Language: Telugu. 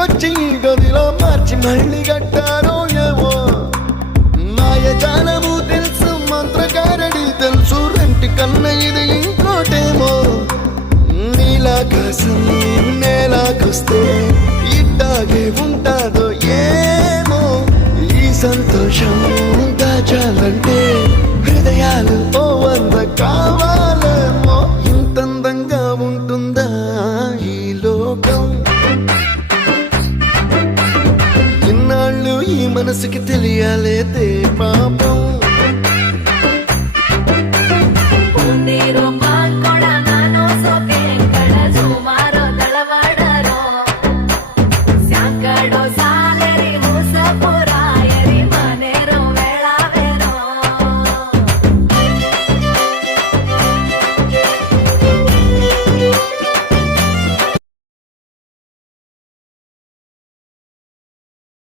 ఇంటికొచ్చి గదిలో మార్చి మళ్ళీ కట్టారో ఏమో మాయజాలము తెలుసు మంత్రకారడి తెలుసు రెంటి కన్న ఇది ఇంకోటేమో నీలాకాశం నేలాకొస్తే ఇట్టాగే ఉంటాదో ఏమో ఈ సంతోషం దాచాలంటే హృదయాలు ఓ వంద కావాలేమో ఇంతందంగా ఉంటుందా ఈ లోకం ఇన్నాళ్ళు ఈ మనసుకి తెలియాలే